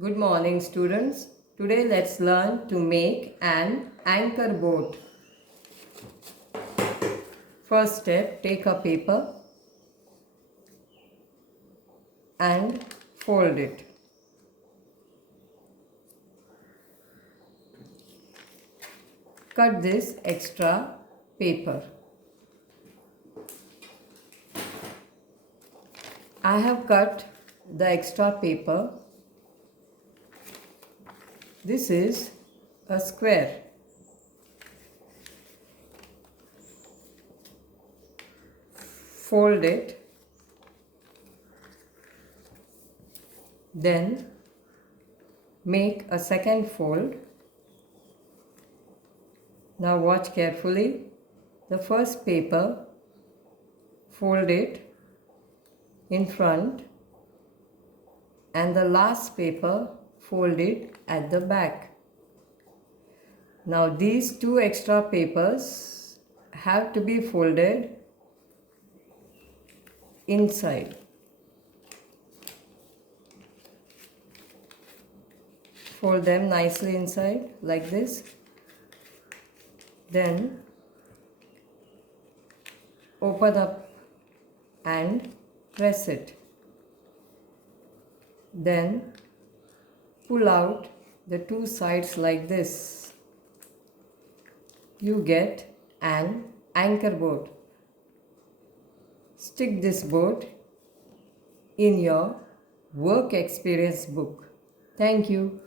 Good morning, students. Today let's learn to make an anchor boat. First step, take a paper and fold it. Cut this extra paper. I have cut the extra paper. This is a square. Fold it. Then make a second fold. Now watch carefully. The first paper, fold it in front, and the last paper, fold it at the back. Now these two extra papers have to be folded inside. Fold them nicely inside like this. Then open up and press it. Then pull out the two sides like this. You get an anchor boat. Stick this boat in your work experience book. Thank you.